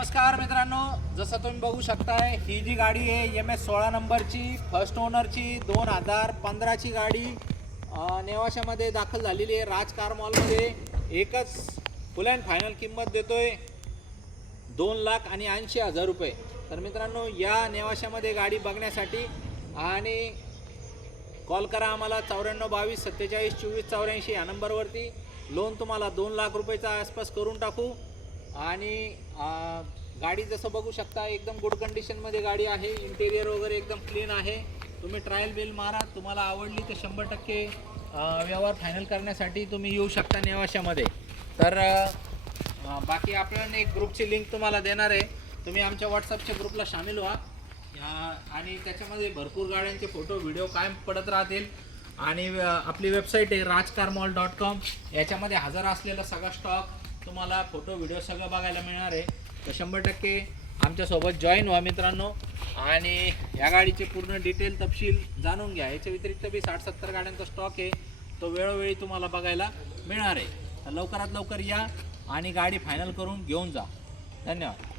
नमस्कार मित्रांनो, जसं तुम्ही बघू शकताय ही जी गाडी आहे MS 16 नंबरची फर्स्ट ओनरची 2015ची गाडी नेवाशामध्ये दाखल झालेली आहे। राज कार मॉलमध्ये एकच फुल अँड फायनल किंमत देतोय 2,80,000 रुपये। तर मित्रांनो, या नेवाशामध्ये गाडी बघण्यासाठी आणि कॉल करा आम्हाला 94 22 47 24 84 या नंबरवरती। लोन तुम्हाला 2 लाख रुपयाच्या आसपास करून टाकू। आणि गाडी जसं बघू शकता एकदम गुड कंडिशनमध्ये गाडी आहे। इंटेरियर वगैरे एकदम क्लीन आहे। तुम्ही ट्रायल बिल मारा, तुम्हाला आवडली तर 100% व्यवहार फायनल करण्यासाठी तुम्ही येऊ शकता नेवाशामध्ये। तर बाकी आपण एक ग्रुपची लिंक तुम्हाला देणार आहे, तुम्ही आमच्या व्हॉट्सअपच्या ग्रुपला सामील व्हा आणि त्याच्यामध्ये भरपूर गाड्यांचे फोटो व्हिडिओ कायम पडत राहतील। आणि आपली वेबसाईट आहे rajcarmall.com, याच्यामध्ये हजर असलेला सगळा स्टॉक तुम्हाला फोटो व्हिडिओ सगळं बघायला मिळणार आहे। तर 100% आमच्यासोबत जॉईन व्हा मित्रांनो आणि या गाडीचे पूर्ण डिटेल तपशील जाणून घ्या। याच्या व्यतिरिक्त बी 60-70 गाड्यांचा स्टॉक आहे, तो वेळोवेळी तुम्हाला बघायला मिळणार आहे। तर लवकरात लवकर या आणि गाडी फायनल करून घेऊन जा। धन्यवाद।